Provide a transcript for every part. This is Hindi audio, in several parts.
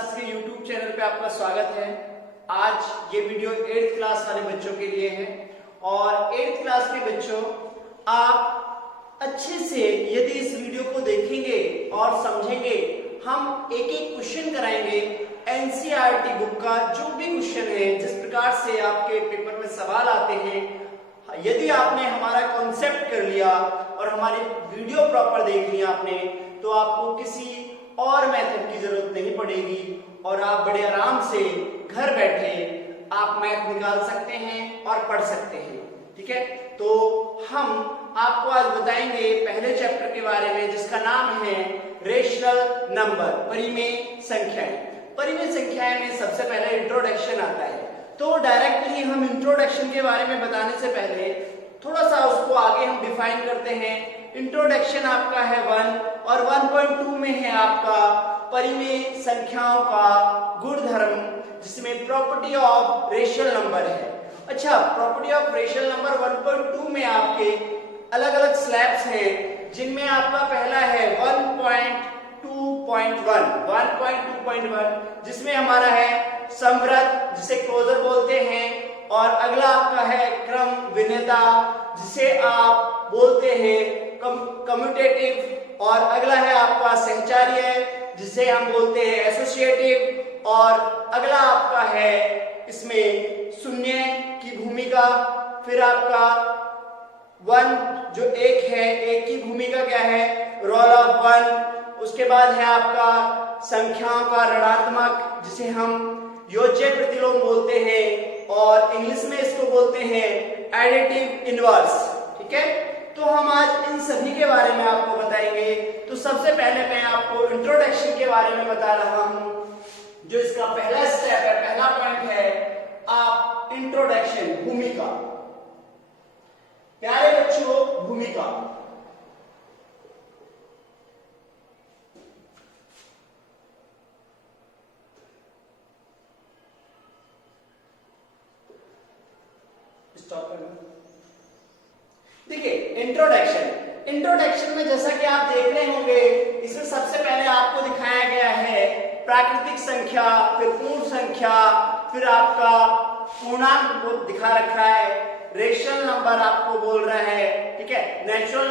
क्लासेस के YouTube चैनल पे आपका स्वागत है। आज ये वीडियो 8th क्लास वाले बच्चों के लिए है और 8th क्लास के बच्चों, आप अच्छे से यदि इस वीडियो को देखेंगे और समझेंगे, हम एक एक क्वेश्चन कराएंगे एनसीईआरटी बुक का। जो भी क्वेश्चन है, जिस प्रकार से आपके पेपर में सवाल आते हैं, यदि आपने हमारा कॉन्सेप्ट कर लिया और हमारी वीडियो प्रॉपर देख लिया आपने, तो आपको किसी और मेथड की जरूरत नहीं पड़ेगी और आप बड़े आराम से घर बैठे आप मैथ निकाल सकते हैं और पढ़ सकते हैं। ठीक है, तो हम आपको आज बताएंगे पहले चैप्टर के बारे में, जिसका नाम है रेशनल नंबर, परिमेय संख्याएं। परिमेय संख्याएं में सबसे पहले इंट्रोडक्शन आता है, तो डायरेक्टली हम इंट्रोडक्शन के बारे में बताने से पहले थोड़ा सा उसको आगे हम डिफाइन करते हैं। इंट्रोडक्शन आपका है 1 और 1.2 में है आपका परिमेय संख्याओं का गुणधर्म, जिसमें प्रॉपर्टी ऑफ रेशनल नंबर है। अच्छा, प्रॉपर्टी ऑफ रेशनल नंबर 1.2 में आपके अलग अलग स्लैब्स हैं, जिनमें आपका पहला है 1.2.1, जिसमें हमारा है समवृद्ध, जिसे क्लोजर बोलते हैं, और अगला आपका है क्रम विनेता, जिसे आप बोलते हैं कम्यूटेटिव, और अगला है आपका सहचार्य, जिसे हम बोलते हैं एसोसिएटिव, और अगला आपका है इसमें शून्य की भूमिका। फिर आपका 1 जो एक है, एक की भूमिका क्या है, रोल ऑफ 1। उसके बाद है आपका संख्याओं का ऋणात्मक, जिसे हम योज्य प्रतिलोम बोलते हैं, और इंग्लिश में इसको बोलते हैं एडिटिव इनवर्स। ठीक है, तो हम आज इन सभी के बारे में आपको बताएंगे। तो सबसे पहले मैं आपको इंट्रोडक्शन के बारे में बता रहा हूं, जो इसका पहला स्टेप है, पहला पॉइंट है आप इंट्रोडक्शन, भूमिका। प्यारे बच्चों, भूमिका देखिए, इंट्रोडक्शन में जैसा कि आप देख रहे होंगे, इसमें सबसे पहले आपको दिखाया गया है प्राकृतिक संख्या, फिर पूर्ण संख्या, फिर आपका पूर्णांक को दिखा रखा है, रेशनल नंबर आपको बोल रहा है। ठीक है, नेचुरल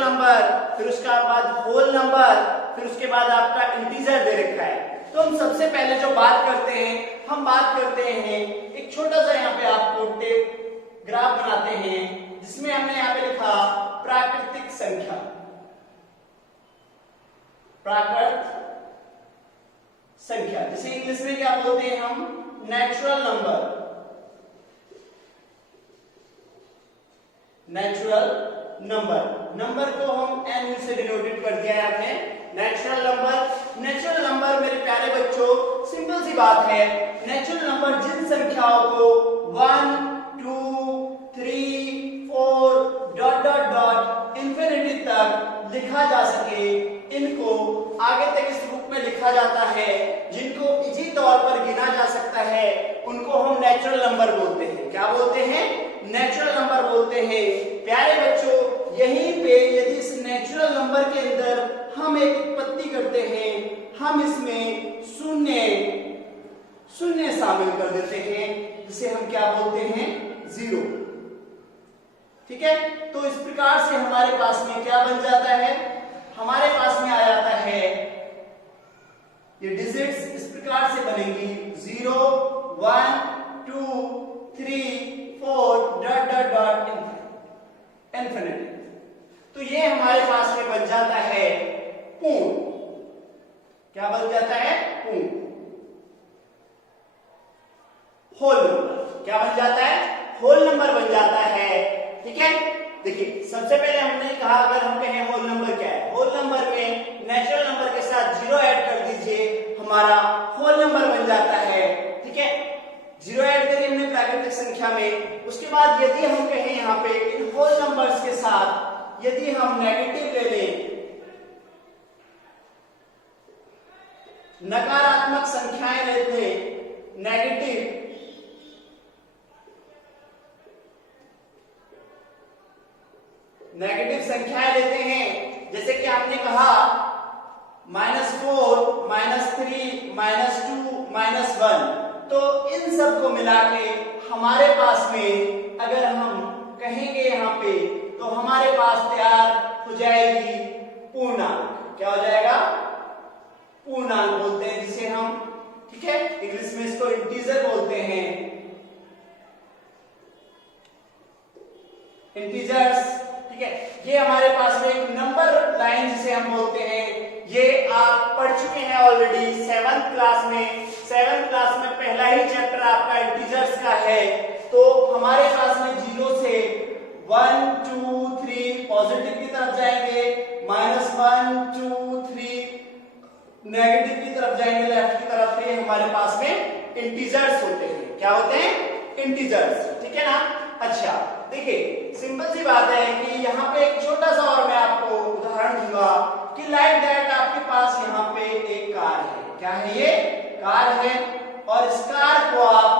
नंबर, फिर उसके बाद होल नंबर, फिर उसके बाद आपका इंटीजर दे रखा है। तो हम सबसे पहले जो बात करते हैं, हम बात करते हैं एक छोटा सा यहाँ पे आपको टेप ग्राफ बनाते हैं, जिसमें हमने यहाँ पे लिखा प्राकृतिक संख्या, प्राकृत संख्या, जिसे इंग्लिश में क्या बोलते हैं हम, नेचुरल नंबर। नंबर को हम एन से डिनोटेड कर दिया है आपने, नेचुरल नंबर मेरे प्यारे बच्चों, सिंपल सी बात है। नेचुरल नंबर जिन संख्याओं को 1, 2, 3, 4 इंफिनिटी तक लिखा जा सके, इनको आगे तक इस रूप में लिखा जाता है, जिनको इजी तौर पर गिना जा सकता है, उनको हम नेचुरल नंबर बोलते हैं। क्या बोलते हैं? नेचुरल नंबर बोलते हैं। प्यारे बच्चों, यहीं पे यदि इस नेचुरल नंबर के अंदर हम एक उत्पत्ति करते हैं, हम इसमें शून्य शामिल कर देते हैं, जिसे हम क्या बोलते हैं, 0। ठीक है, तो इस प्रकार से हमारे पास में क्या बन जाता है, हमारे पास में आ जाता है, ये डिजिट्स इस प्रकार से बनेंगी 0, 1, 2, 3, 4 इंफिनिटी। तो ये हमारे पास में बन जाता है पूर्ण। क्या बन जाता है? पूर्ण। होल नंबर क्या बन जाता है? होल नंबर बन जाता है। ठीक है, देखिए सबसे पहले हमने कहा, अगर हम कहें होल नंबर क्या है, होल नंबर में नेचुरल नंबर के साथ 0 ऐड कर दीजिए, हमारा होल नंबर बन जाता है। ठीक है, 0 ऐड करिए हमने प्राकृतिक संख्या में। उसके बाद यदि हम कहें यहाँ पे इन होल नंबर्स के साथ यदि हम नेगेटिव ले लें, नकारात्मक संख्याएं लेते हैं, नेगेटिव संख्याएं लेते हैं, जैसे कि आपने कहा -4, -3, -2 -1, तो इन सब को मिला के हमारे पास में अगर हम कहेंगे यहाँ पे तो हमारे पास तैयार हो जाएगी पूर्णांक। क्या हो जाएगा? पूर्णांक बोलते हैं जिसे हम, ठीक है, इंग्लिश में इसको इंटीजर बोलते हैं, इंटीजर्स। ठीक है, ये हमारे पास में एक नंबर लाइन जिसे हम बोलते हैं, ये आप पढ़ चुके हैं ऑलरेडी 7th क्लास में। 7th क्लास में पहला ही चैप्टर आपका इंटीजर्स का है। तो हमारे पास में 0 से 1 2 3 पॉजिटिव की तरफ जाएंगे, -1 2 3 नेगेटिव की तरफ जाएंगे, लेफ्ट की तरफ। ये हमारे पास में इंटीजर्स होते हैं। क्या होते हैं? इंटीजर्स। ठीक है ना? अच्छा, देखिए सिंपल सी बात है कि यहाँ पे एक छोटा सा और मैं आपको उदाहरण दूंगा कि लाइक दैट आपके पास यहाँ पे एक कार है। क्या है ये? कार है, और इस कार को आप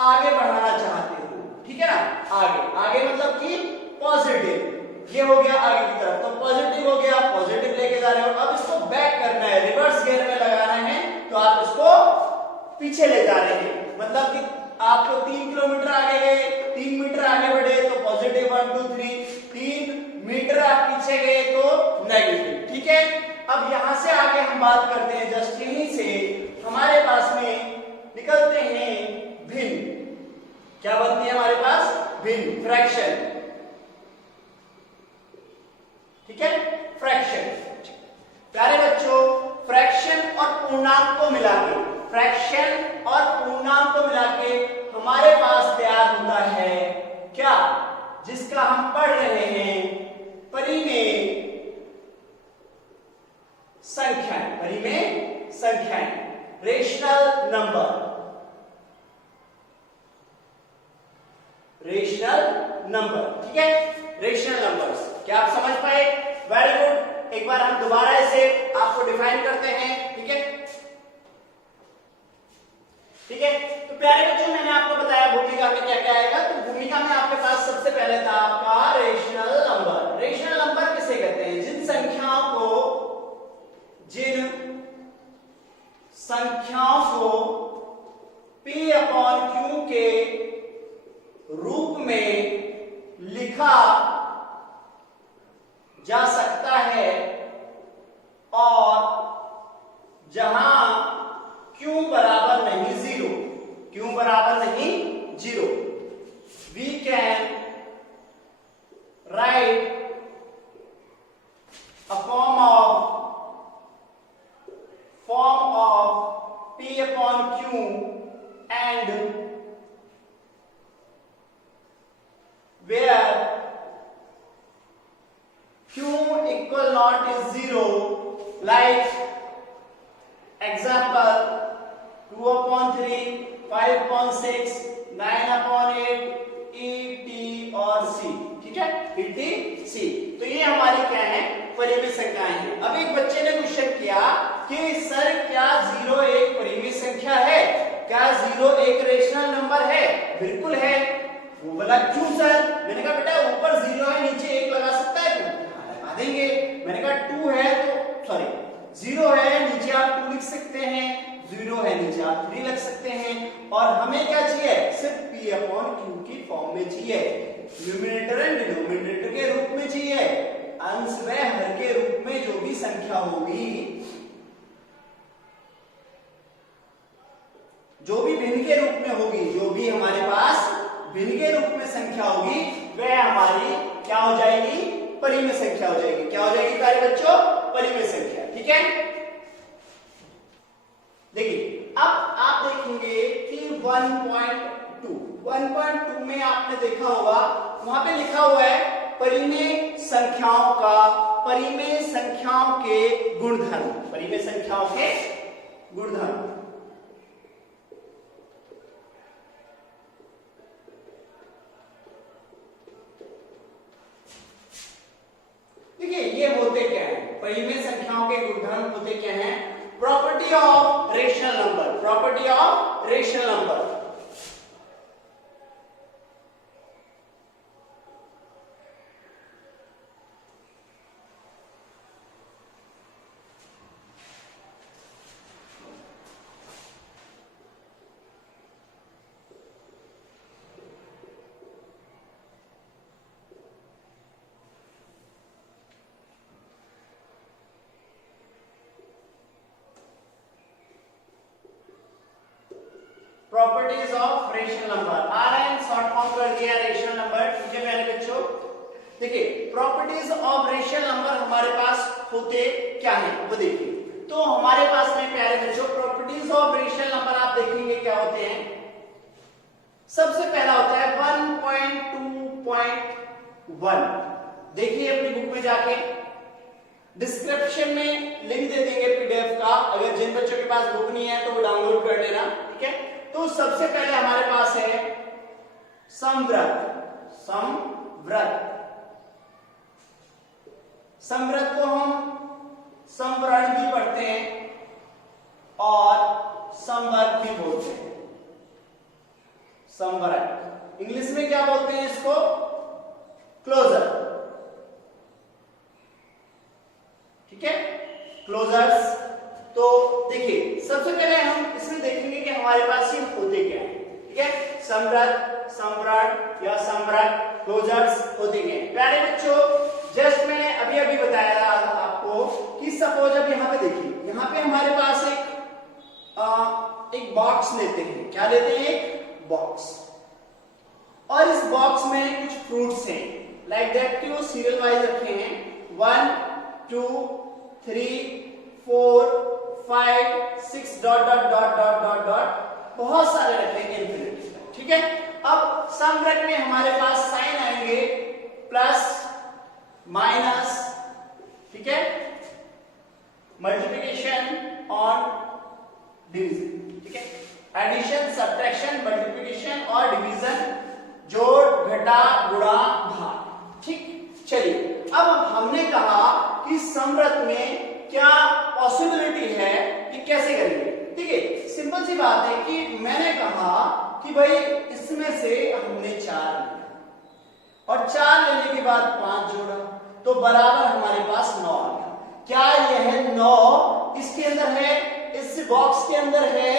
आगे बढ़ाना चाहते हो। ठीक है ना? आगे आगे मतलब कि पॉजिटिव, ये हो गया आगे की तरफ, तो पॉजिटिव हो गया, पॉजिटिव लेके जा रहे हो। अब इसको बैक करना है, रिवर्स गियर में लगाना है, तो आप इसको पीछे ले जा रहे हैं। मतलब कि आपको 3 किलोमीटर आगे गए, 3 मीटर आगे बढ़े तो पॉजिटिव 1 2 3, 3 मीटर आप पीछे गए तो नेगेटिव। ठीक है, अब यहां से आगे हम बात करते हैं, जस्ट यहीं से हमारे पास में निकलते हैं भिन्न। क्या बनती है हमारे पास? भिन्न, फ्रैक्शन। ठीक है, फ्रैक्शन। प्यारे बच्चों, फ्रैक्शन और पूर्णांक को मिला के, फ्रैक्शन और पूर्णांक को मिला के हमारे पास तैयार होता है क्या? जिसका हम पढ़ रहे हैं परिमेय संख्याएं, परिमेय संख्याएं, रेशनल नंबर, रेशनल नंबर। ठीक है, रेशनल नंबर्स। क्या आप समझ पाए? Very good. एक बार हम दोबारा इसे आपको डिफाइन करते हैं। ठीक है, ठीक है। तो प्यारे बच्चों, मैंने आपको बताया भूमिका में क्या क्या आएगा। तो भूमिका में आपके पास सबसे पहले था आपका रेशनल नंबर। रेशनल नंबर किसे कहते हैं? जिन संख्याओं को P/Q के रूप में लिखा जा सकता है और जहां Q बराबर नहीं 0, Q बराबर नहीं 0, we can write a form of P/Q and where Q equal not is 0, like example 2/3, 5/6, 9/8, ET और C। ठीक है, ET C। तो ये हमारी क्या है? परिमेय संख्याएं हैं। अब एक बच्चे ने क्वेश्चन किया कि सर क्या 0 एक परिमेय संख्या है? क्या 0 एक रेशनल नंबर है? बिल्कुल है। वो बोला क्यों सर? मैंने कहा बेटा ऊपर 0 है, नीचे 1 लगा सकता है तू? लगा देंगे। मैंने कहा 2 है तो सॉरी 0 है, नीचे आप 2 लिख सकते हैं, 0 है नीचे आप 3 लिख सकते हैं। और हमें क्या चाहिए? सिर्फ P/Q की फॉर्म में चाहिए, न्यूमरेटर एंड डिनोमिनेटर के रूप में चाहिए, अंश व हर के रूप में जो भी संख्या होगी, जो भी भिन्न के रूप में होगी, जो भी हमारे पास भिन्न के रूप में संख्या होगी, वह हमारी क्या हो जाएगी? परिमेय संख्या हो जाएगी। क्या हो जाएगी प्यारे बच्चों? परिमेय संख्या। ठीक है, देखिए अब आप देखेंगे कि 1.2 में आपने देखा होगा, वहां पे लिखा हुआ है परिमेय संख्याओं के गुणधर्म, परिमेय संख्याओं के गुणधर्म। देखिए ये होते क्या है? परिमेय संख्याओं के गुणधर्म होते क्या हैं? Property of rational number, property of rational number. Properties of rational number, RN short form कर दिया रेशनल नंबर। ठीक है प्यारे बच्चों, देखिए प्रॉपर्टीज ऑफ रेशनल नंबर हमारे पास होते क्या है वो देखिए। तो हमारे पास में प्यारे बच्चों प्रॉपर्टीज ऑफ रेशनल नंबर आप देखेंगे क्या होते हैं। सबसे पहला होता है 1.2.1। देखिए अपनी बुक में जाके डिस्क्रिप्शन में लिंक दे देंगे पीडीएफ का, अगर जिन बच्चों के पास बुक नहीं है तो वो डाउनलोड कर लेना। ठीक है, तो सबसे पहले हमारे पास है समव्रत। समव्रत, समव्रत को हम समवर्ण भी पढ़ते हैं और समवर्ग भी बोलते हैं। समवर्ण इंग्लिश में क्या बोलते हैं इसको? क्लोजर। ठीक है, क्लोजर्स। तो देखिए सबसे पहले हम इसमें देखेंगे कि हमारे पास ये होते क्या है। ठीक है, समव्रत, समवर्ण या समवर्ग, क्लोजर्स होते क्या है। प्यारे बच्चों, जस्ट मैंने अभी अभी बताया आपको कि सपोज अब यहाँ पे देखिए, यहाँ पे हमारे पास एक बॉक्स लेते हैं। क्या लेते हैं? एक बॉक्स। और इस बॉक्स में कुछ फ्रूट्स हैं, लाइक दैट कि वो सीरियल वाइज रखे हैं। 1 2 3 4 5 6 dot dot dot dot dot dot, बहुत सारे रखे हैं इन्फिनिटी। ठीक है, अब समवर्ग में हमारे पास साइन आएंगे प्लस माइनस। ठीक है, मल्टीप्लिकेशन और डिवीजन। ठीक है, एडिशन, सब्ट्रैक्शन, मल्टीप्लिकेशन और डिवीजन, जोड़, घटा, गुणा, भाग। ठीक, चलिए अब हमने कहा कि समवर्ग में क्या पॉसिबिलिटी है कि कैसे करेंगे। ठीक है, सिंपल सी बात है कि मैंने कहा कि भाई इसमें से हमने 4 लिया और 4 लेने के बाद 5 जोड़ा तो बराबर हमारे पास 9 आ गया। क्या यह 9 इसके अंदर है, इस बॉक्स के अंदर है?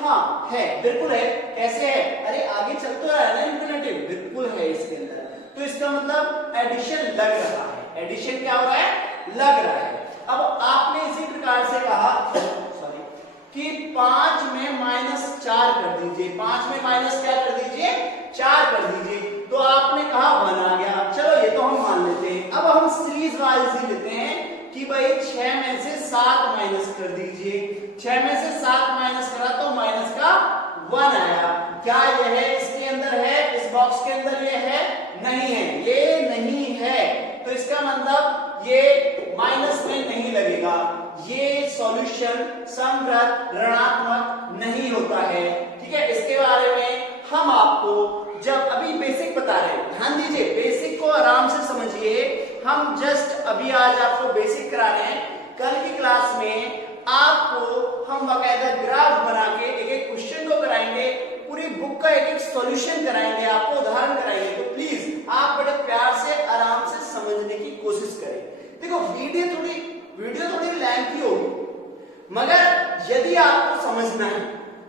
हाँ है, बिल्कुल है। कैसे है? अरे आगे चल तो रहा है ना इन्फिनिटिव, बिल्कुल है इसके अंदर। तो इसका मतलब एडिशन लग रहा है। एडिशन क्या हो रहा है? लग रहा है। अब आपने इसी प्रकार से कहा सॉरी कि 5 में -4 कर दीजिए। 5 में माइनस क्या कर दीजिए? 4 कर दीजिए। तो आपने कहा 1 आ गया। चलो ये तो हम मान लेते हैं। अब हम सीरीज वाइज ही लेते हैं कि भाई 6 में से 7 माइनस कर दीजिए। 6 में से 7 माइनस करा तो माइनस का 1 आया। क्या यह इसके अंदर है? इस बॉक्स के अंदर ये है? नहीं है, ये नहीं है। तो इसका मतलब ये माइनस में नहीं लगेगा। ये सॉल्यूशन समवर्ग ऋणात्मक नहीं होता है। ठीक है, इसके बारे में हम आपको जब अभी बेसिक बता रहे हैं, ध्यान दीजिए, बेसिक को आराम से समझिए। हम जस्ट अभी आज आपको बेसिक करा रहे हैं। कल की क्लास में आपको हम बाकायदा ग्राफ बना के एक एक क्वेश्चन को कराएंगे, पूरी बुक का एक एक सॉल्यूशन कराएंगे, आपको उदाहरण कराएंगे। तो प्लीज आप बड़े प्यार से आराम से समझने की कोशिश करें। देखो वीडियो थोड़ी लेंथी होगी, मगर यदि आपको समझना है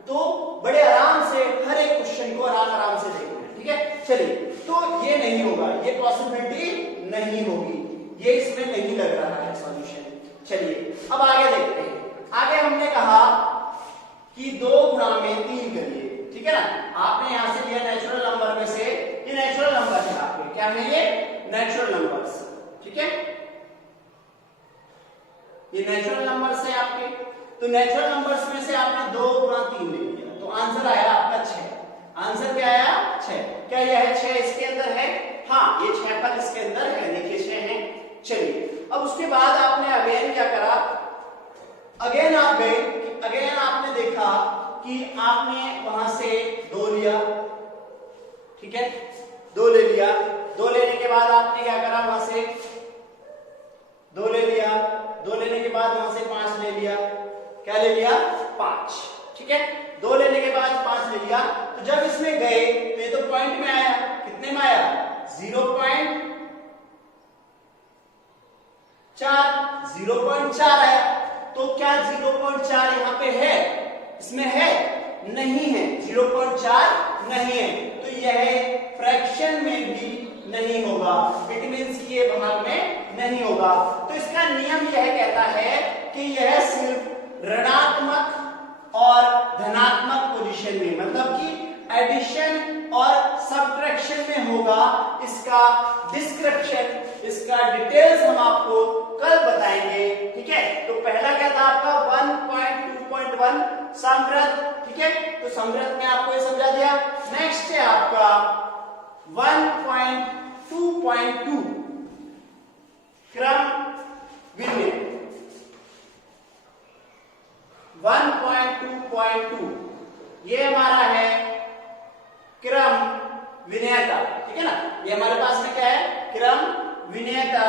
तो बड़े आराम से हर एक क्वेश्चन को आराम से देखना है। ठीक है, चलिए, तो ये नहीं होगा, ये पॉसिबिलिटी नहीं होगी, ये इसमें नहीं लग रहा है सॉल्यूशन। चलिए अब आगे देखते हैं। आगे हमने कहा कि 2 गुणा में 3 करिए। ठीक है ना, आपने यहां से लिया नेचुरल नंबर में से, ये नेचुरल नंबर है आपके। क्या है ये? Natural numbers. ठीक है, ये नेचुरल नंबर्स है आपके। तो नेचुरल नंबर्स में से आपने 2 गुणा 3 ले लिया तो आंसर आया आपका 6। आंसर क्या आया? 6। क्या यह 6 इसके अंदर है? हाँ, ये 6 पद इसके अंदर है। देखिए 6 है। चलिए अब उसके बाद आपने अगेन क्या करा? अगेन आप गए, अगेन आपने देखा कि आपने वहां से 2 लिया। ठीक है, 2 ले लिया। 2 लेने के बाद आपने क्या करा? वहां से 2 ले लिया। 2 लेने के बाद वहां से 5 ले लिया। क्या ले लिया? 5। ठीक है, 2 लेने के बाद 5 ले लिया। तो जब इसमें गए तो ये तो पॉइंट में आया। कितने में आया? 0.4 आया। तो क्या 0.4 यहाँ पे है? इसमें है? नहीं है, 0.4 नहीं है। तो यह फ्रैक्शन में भी नहीं होगा। इट मींस कि ये भाग में नहीं होगा। तो इसका नियम यह कहता है कि यह सिर्फ ऋणात्मक और धनात्मक पोजीशन में, मतलब कि एडिशन और सब्ट्रैक्शन में होगा। इसका डिस्क्रिप्शन, इसका डिटेल्स हम आपको कल बताएंगे, ठीक है। तो पहला क्या था आपका 1.2.1 समवृत्त, ठीक है। तो समवृत्त में आपको ये समझा दिया। नेक्स्ट है आपका 1.2.2 क्रम विन्याय। 1.2.2 ये हमारा है क्रम विन्यायता, ठीक है ना। ये हमारे पास में क्या है, क्रम विन्यायता,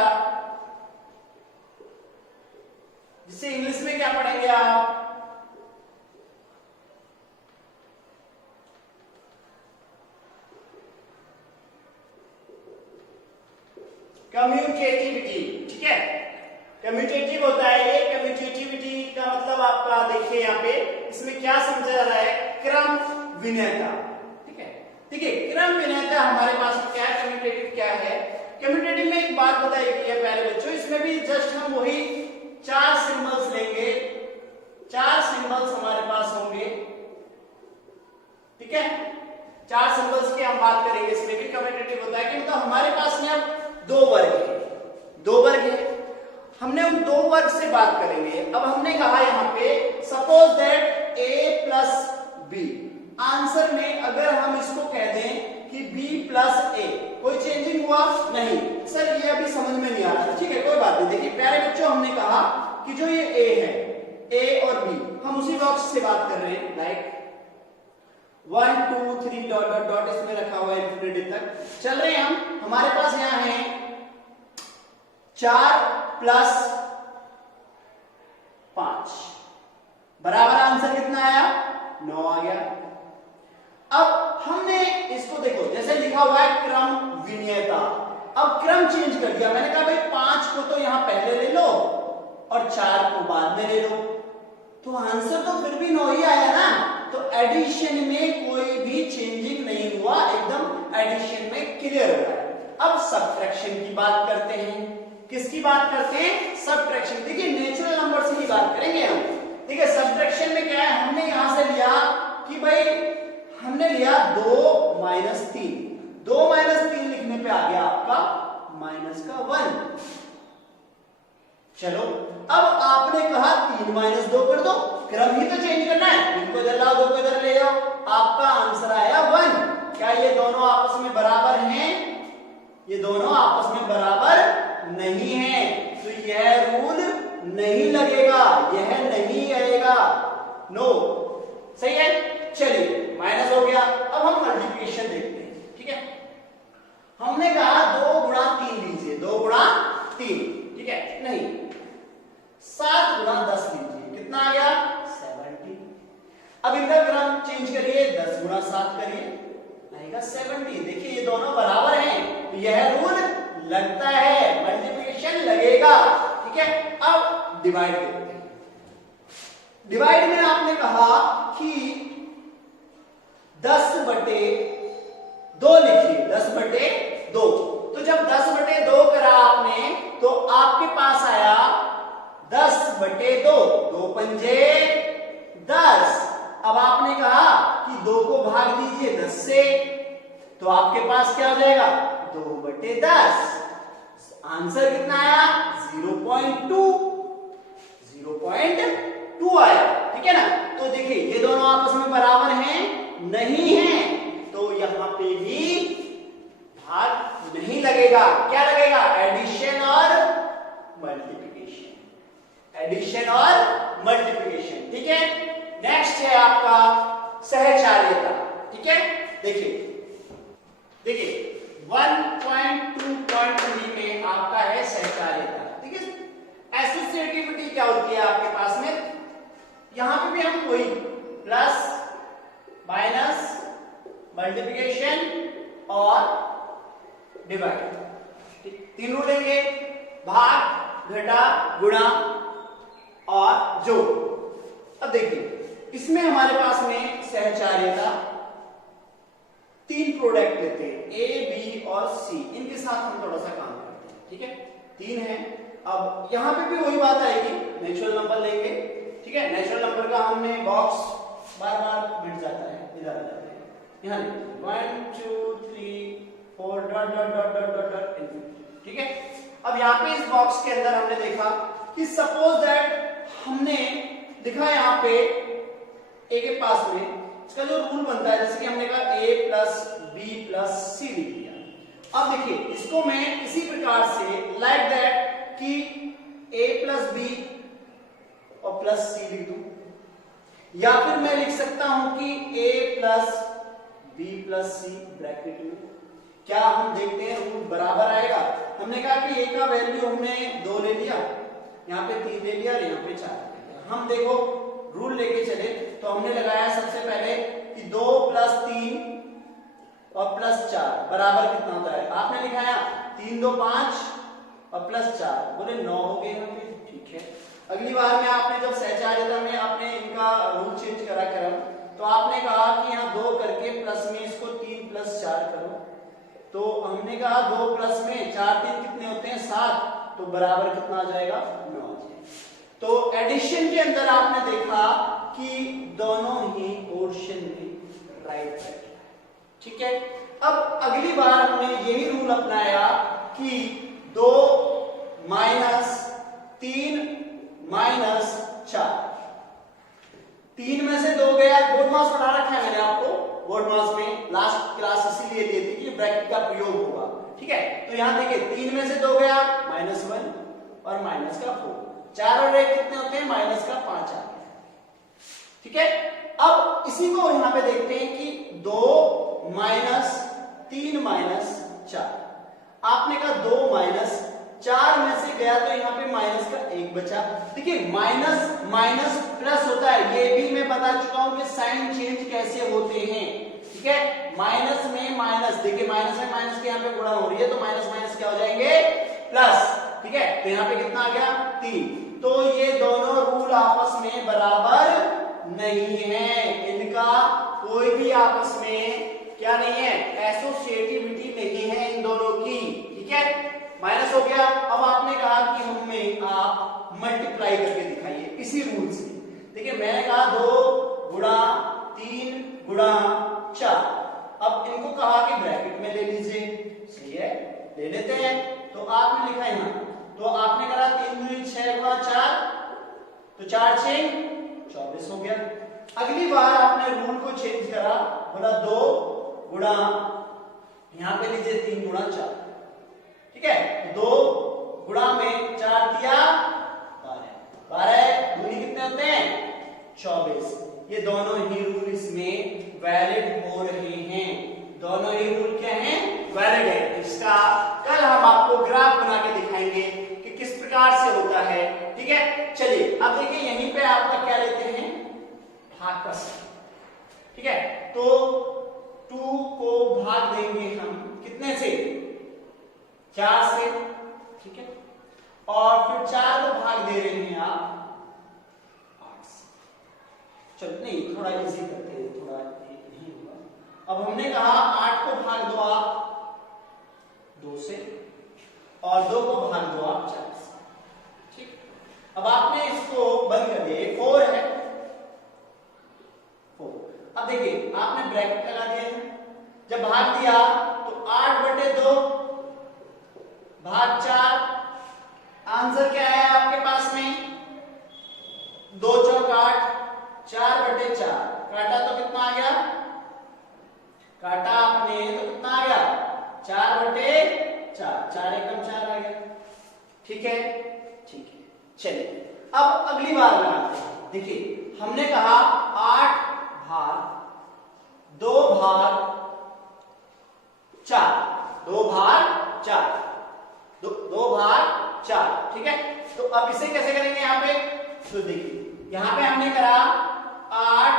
जिसे इंग्लिश में क्या पढ़ेंगे आप, कम्यूटेटिविटी, ठीक है। कम्यूटेटिव होता है ये। कम्यूटेटिविटी का मतलब आपका देखिए यहाँ पे, इसमें क्या समझा जा रहा है, क्रम विन्यायता, ठीक है। ठीक है, क्रम विन्यायता हमारे पास में क्या है, कम्यूटेटिव क्या है। कम्यूटेटिव में एक बात बताई गई है पहले बच्चों, इसमें भी जस्ट हम वही 4 सिंबल्स लेंगे, 4 सिंबल्स हमारे पास होंगे, ठीक है। 4 सिंबल्स की हम बात करेंगे। इसमें भी कम्यूटेटिव होता है कि मतलब हमारे पास में अब 2 वर्ग है, 2 वर्ग है, हमने उन 2 वर्ग से बात करेंगे। अब हमने कहा यहाँ पे suppose that a plus B, answer में अगर हम इसको कह दें कि b प्लस ए, कोई चेंजिंग हुआ नहीं सर, ये अभी समझ में नहीं आ रहा, ठीक है, कोई बात नहीं। देखिए प्यारे बच्चों, हमने कहा कि जो ये a है, a और b, हम उसी बॉक्स से बात कर रहे हैं, लाइक 1 2 3 डॉट डॉट डॉट इसमें रखा हुआ है इंफिनिटी तक चल रहे हैं हम। हमारे पास यहां है 4 प्लस 5 बराबर आंसर कितना आया, 9 आ गया। अब हमने इसको देखो, जैसे लिखा हुआ है क्रम विन्यायता, अब क्रम चेंज कर दिया। मैंने कहा भाई 5 को तो यहां पहले ले लो और 4 को बाद में ले लो, तो आंसर तो फिर भी 9 ही आया ना। तो एडिशन में कोई भी चेंजिंग नहीं हुआ, एकदम एडिशन में क्लियर हो रहा है। अब सब्ट्रैक्शन की बात करते हैं। किसकी बात करते हैं, सब्ट्रैक्शन। देखिए नेचुरल नंबर से ही बात करेंगे हम, ठीक है। सब्ट्रैक्शन में क्या है, हमने यहां से लिया कि भाई हमने लिया 2 माइनस 3, 2 माइनस 3 लिखने पे आ गया आपका माइनस का 1। चलो अब आपने कहा 3 माइनस 2 कर दो, क्रम ही तो चेंज करना है, 3 को इधर लाओ 2 को इधर ले जाओ, आपका आंसर आया 1। क्या ये दोनों आपस में बराबर हैं, ये दोनों आपस में बराबर नहीं है, तो यह रूल नहीं लगेगा, यह नहीं आएगा, नो, सही है। चलिए माइनस हो गया, अब हम मल्टीप्लिकेशन देखते हैं, ठीक है। हमने कहा 2 गुणा 3 लीजिए, 2 गुणा 3, ठीक है, नहीं 7 गुणा 10 लीजिए, कितना आ गया 70। अब इनका क्रम चेंज करिए, 10 गुणा 7 करिए, आएगा 70। देखिए ये दोनों बराबर हैं, तो यह रूल लगता है, मल्टीप्लिकेशन लगेगा, ठीक है। अब डिवाइड करते हैं। डिवाइड में आपने कहा कि 10/2 लिखिए, 10/2। तो जब 10/2 करा आपने, तो आपके पास आया 10/2, 2 पंजे 10। अब आपने कहा कि 2 को भाग दीजिए 10 से, तो आपके पास क्या हो जाएगा 2/10। आंसर कितना आया 0.2, 0.2 आया, ठीक है ना। तो देखिए ये दोनों आपस में बराबर हैं, नहीं हैं, तो यहां पे भी भाग नहीं लगेगा। क्या लगेगा, एडिशन और मल्टीप्लिकेशन, एडिशन और मल्टीप्लिकेशन, ठीक है। नेक्स्ट है आपका सहचार्यता, ठीक है। देखिए 1.2.3 में आपका है सहचार्यता, ठीक है। एसोसिएटिविटी क्या होती है आपके पास में, यहां पे भी हम वही प्लस माइनस मल्टीप्लिकेशन और डिवाइड, तीनों लेंगे, भाग घटा गुणा और जोड़। अब देखिए इसमें हमारे पास में सहचार्यता 3 प्रोडक्ट लेते हैं, ए बी और सी, इनके साथ हम थोड़ा सा काम करते हैं, ठीक है। 3 है। अब यहां पे भी वही बात आएगी, नेचुरल नंबर लेंगे, ठीक है। नेचुरल नंबर का हमने बॉक्स बार बार मिट जाता है, इधर आ जाता है। यहाँ लिखो 1 2 3 4 dot dot dot dot dot dot infinity. ठीक है, अब यहाँ पे इस बॉक्स के अंदर हमने देखा कि सपोज दैट हमने लिखा यहाँ पे ए के पास में इसका जो रूल बनता है, जैसे कि हमने कहा a प्लस बी प्लस सी लिख दिया। अब देखिए इसको मैं इसी प्रकार से लाइक दैट कि a प्लस बी और प्लस सी लिख दूं, या फिर मैं लिख सकता हूं कि a plus B plus C bracket में। क्या हम देखते हैं रूल बराबर आएगा। हमने कहा कि a का वैल्यू हमने 2 ले लिया, यहाँ पे 3 ले लिया और यहाँ पे 4 ले लिया। हम देखो रूल लेके चले तो हमने लगाया सबसे पहले कि 2 प्लस 3 और प्लस 4 बराबर कितना होता है। आपने लिखाया 3 2 5 और प्लस 4, बोले 9 हो गए यहाँ पे। ठीक है, अगली बार में आपने जब सहचार्यता में आपने इनका रूल चेंज करा क्रम, तो आपने कहा कि यहाँ 2 करके प्लस में इसको 3 प्लस 4 करो, तो हमने कहा 2 प्लस में 4 3 कितने होते हैं 7, तो बराबर कितना आ जाएगा 9 आ जाएगा। तो एडिशन के अंदर आपने देखा कि दोनों ही पोर्शन में राइट है। ठीक है, अब अगली बार हमने यही रूल अपनाया कि 2 माइनस 3 माइनस 4, 3 में से 2 गया। बोर्ड मास पढ़ा रखा है मैंने आपको, बोर्ड मास में लास्ट क्लास इसीलिए दी थी कि ब्रैकेट का प्रयोग होगा। ठीक है, तो यहां देखिए 3 में से 2 गया -1 और माइनस का 4, 4 और 1 कितने होते हैं माइनस का 5 आ गया। ठीक है, अब इसी को यहां पे देखते हैं कि 2 माइनस 3 माइनस 4, आपने कहा 2 माइनस 4 में से गया तो यहाँ पे माइनस का 1 बचा। देखिए माइनस माइनस प्लस होता है, ये भी मैं बता चुका हूं कि साइन चेंज कैसे होते हैं। ठीक है, माइनस में माइनस, देखिए माइनस में माइनस के यहाँ पे गुणा हो रही है तो माइनस माइनस क्या हो जाएंगे प्लस। ठीक है, तो यहाँ पे कितना आ गया 3। तो ये दोनों रूल आपस में बराबर नहीं है, इनका कोई भी आपस में क्या नहीं है, एसोसिएटिविटी नहीं है इन दोनों की। ठीक है, माइनस हो गया। अब आपने कहा कि हमें आप मल्टीप्लाई करके दिखाइए इसी रूल से। देखिए मैंने कहा 2 गुणा 3 गुणा 4, अब इनको कहा कि ब्रैकेट में ले लीजिए। सही है, ले लेते हैं। तो आपने लिखा यहां, तो आपने कहा 3 दूनी 6 गुणा 4, तो 4 6 24 हो गया। अगली बार आपने रूल को चेंज करा, बोला 2 गुणा, यहां पे लीजिए 3 गुणा 4। ठीक है, 2 गुणा में 4 दिया 12, 12 दूनी कितने होते हैं 24। ये दोनों ही रूल इसमें वैलिड हो रहे हैं, दोनों ही रूल क्या हैं वैलिड है। इसका कल हम आपको ग्राफ बना के दिखाएंगे कि किस प्रकार से होता है। ठीक है, चलिए अब देखिए यहीं पे आपका क्या लेते हैं भाग का साइन। ठीक है, तो 2 को भाग देंगे हम कितने से 4 से। ठीक है, और फिर 4 को भाग दे रहे हैं आप 8 से। चलो नहीं थोड़ा इजी करते हैं, थोड़ा नहीं होगा। अब हमने कहा 8 को भाग दो आप 2 से और 2 को भाग दो आप 4 से। ठीक, अब आपने इसको बंद कर दिया, 4 है 4। अब देखिए आपने ब्रैकेट लगा दिया है, जब भाग दिया तो 8/2 भाग 4, आंसर क्या है आपके पास में 2 चौक 8, 4/4 काटा तो कितना आ गया, काटा आपने तो कितना आ गया 4/4, 4 एकम 4 आ गया। ठीक है, ठीक है, चलिए अब अगली बार बनाते हैं। देखिए हमने कहा 8 भाग 2 भाग 4, 2 भाग 4, 2 भाग 4। ठीक है, तो अब इसे कैसे करेंगे यहाँ पे, तो देखिए यहाँ पे हमने करा 8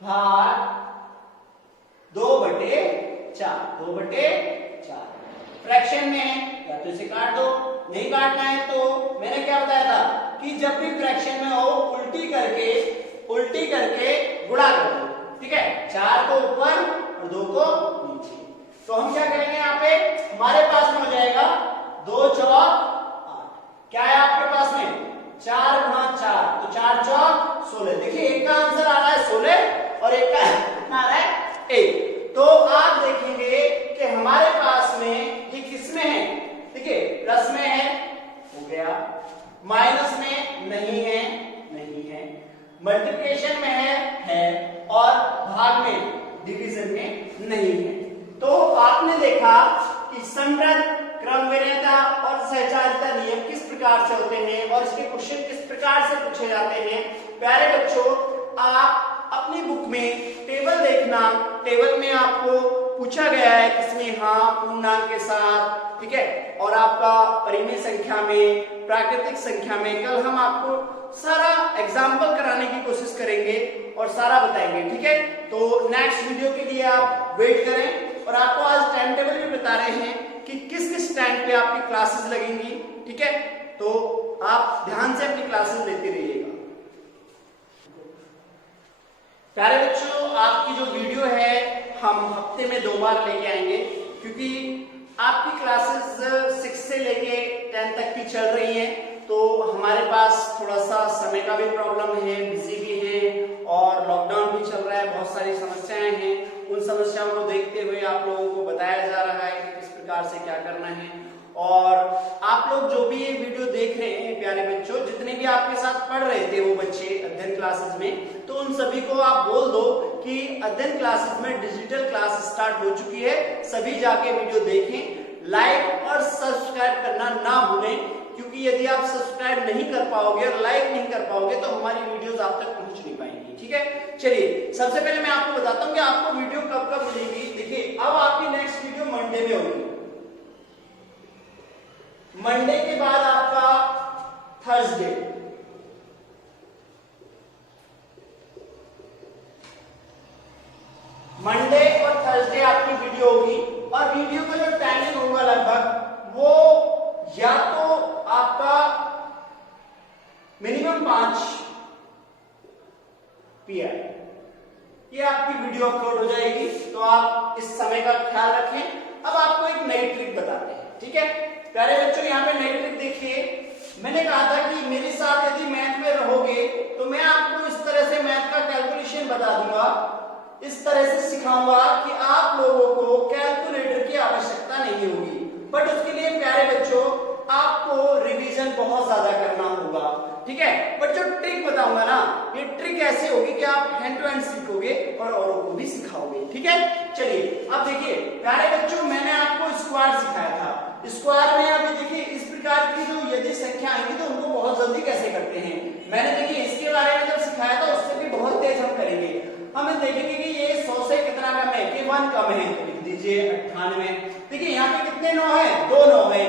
भाग 2/4, 2/4 फ्रैक्शन में है, या तो इसे काट दो, नहीं काटना है तो मैंने क्या बताया था कि जब भी फ्रैक्शन में हो उल्टी करके गुणा कर दो। ठीक है, 4 को ऊपर और 2 को नीचे। तो हम क्या करेंगे यहाँ पे, हमारे पास में हो जाएगा 2 चौक 8, क्या है आपके पास में 4 गुणा 4, तो 4 चौक 16। देखिए एक का आंसर आ रहा है और एक का कितना आ रहा है 8। तो आप देखेंगे कि हमारे पास में ये किस में है, ठीक है, प्लस में है, हो गया, माइनस में नहीं है, नहीं है, मल्टीप्लिकेशन में है, और भाग में डिवीजन में नहीं है। तो आपने देखा कि संगत, क्रमवरीयता और सहचारिता नियम किस प्रकार से होते हैं और इसके क्वेश्चन किस प्रकार से पूछे जाते हैं। प्यारे बच्चों, आप अपनी बुक में टेबल देखना, टेबल में आपको पूछा गया है किसमें, हाँ, पूर्णांक के साथ, ठीक है, और आपका परिमेय संख्या में, प्राकृतिक संख्या में। कल हम आपको सारा एग्जाम्पल कराने की कोशिश करेंगे और सारा बताएंगे, ठीक है। तो नेक्स्ट वीडियो के लिए आप वेट करें, और आपको आज टाइम टेबल भी बता रहे हैं कि किस किस टाइम पे आपकी क्लासेस लगेंगी, ठीक है। तो आप ध्यान से अपनी क्लासेस लेते रहिएगा। प्यारे बच्चों, आपकी जो वीडियो है हम हफ्ते में 2 बार लेके आएंगे, क्योंकि आपकी क्लासेस 6 से लेके 10 तक की चल रही हैं। तो हमारे पास थोड़ा सा समय का भी प्रॉब्लम है, बिजी भी है, और लॉकडाउन भी चल रहा है, बहुत सारी समस्याएं हैं। उन समस्याओं को देखते हुए आप लोगों को बताया जा रहा है कि किस प्रकार से क्या करना है। और आप लोग जो भी ये वीडियो देख रहे हैं प्यारे बच्चों, जितने भी आपके साथ पढ़ रहे थे वो बच्चे अध्ययन क्लासेस में, तो उन सभी को आप बोल दो कि अध्ययन क्लासेस में डिजिटल क्लास स्टार्ट हो चुकी है, सभी जाके वीडियो देखें। लाइक और सब्सक्राइब करना ना भूलें, क्योंकि यदि आप सब्सक्राइब नहीं कर पाओगे और लाइक नहीं कर पाओगे तो हमारी वीडियोस आप तक पहुंच नहीं पाएंगी, ठीक है। चलिए, सबसे पहले मैं आपको बताता हूं कि आपको वीडियो कब कब मिलेगी। देखिए, अब आपकी नेक्स्ट वीडियो मंडे में होगी, मंडे के बाद आपका थर्सडे, मंडे और थर्सडे आपकी वीडियो होगी। और वीडियो का जो टाइमिंग होगा लगभग वो या तो आपका मिनिमम 5 PM ये आपकी वीडियो अपलोड हो जाएगी। तो आप इस समय का ख्याल रखें। अब आपको एक नई ट्रिक बताते हैं, ठीक है प्यारे बच्चों। यहाँ पे नई ट्रिक देखिए, मैंने कहा था कि मेरे साथ यदि मैथ में रहोगे तो मैं आपको इस तरह से मैथ का कैलकुलेशन बता दूंगा, इस तरह से सिखाऊंगा कि आप लोगों को कैलकुलेटर की आवश्यकता नहीं होगी। बट उसके लिए प्यारे बच्चों आपको रिवीजन बहुत ज्यादा करना होगा, ठीक है। बट जो ट्रिक बताऊंगा ना, ये ट्रिक ऐसे होगी कि आप हैंड टू हैंड सीखोगे और औरों को भी सिखाओगे, ठीक है। चलिए, अब देखिए प्यारे बच्चों, मैंने आपको स्क्वायर सिखाया था। स्क्वायर में अभी देखिए इस प्रकार की जो यदि संख्या आएंगी तो उनको बहुत जल्दी कैसे करते हैं, मैंने देखिए इसके बारे में जब सिखाया था उससे भी बहुत तेज हम करेंगे। हम देखेंगे कि ये 100 से कितना कम है, कि 1 कम है, तो लिख दीजिए 98। देखिए यहाँ पे कितने 9 है, 2 9 है।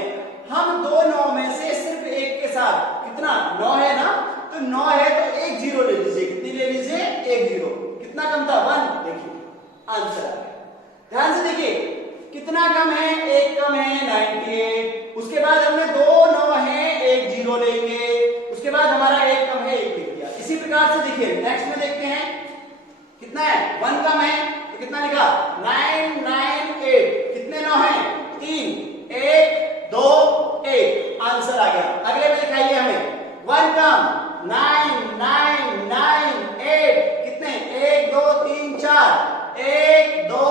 हम 2 9 में से सिर्फ एक के साथ कितना 9 है ना, तो 9 है तो 1 0 ले लीजिए। कितनी ले लीजिए, 1 0। कितना कम था, 1। देखिए आंसर आ गया। ध्यान से देखिए कितना कम है, 1 कम है 98। उसके बाद हमने 2 9 है, 1 0 लेंगे। उसके बाद हमारा 1 कम है, 1 लिख दिया। इसी प्रकार से देखिए नेक्स्ट में देखते हैं कितना है, 1 कम है तो कितना लिखा, 9 9 8। कितने 9 है, 3 1 2 1। आंसर आ गया। अगले में दिखाइए हमें 1 कम, 9 9 9 8। कितने, 1 2 3 4, 1 2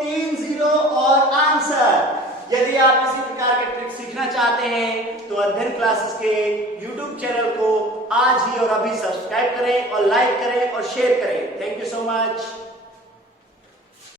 3 0 और आंसर। यदि आप इसी प्रकार के ट्रिक सीखना चाहते हैं तो अध्ययन क्लासेस के YouTube चैनल को आज ही और अभी सब्सक्राइब करें और लाइक करें और शेयर करें। Thank you so much.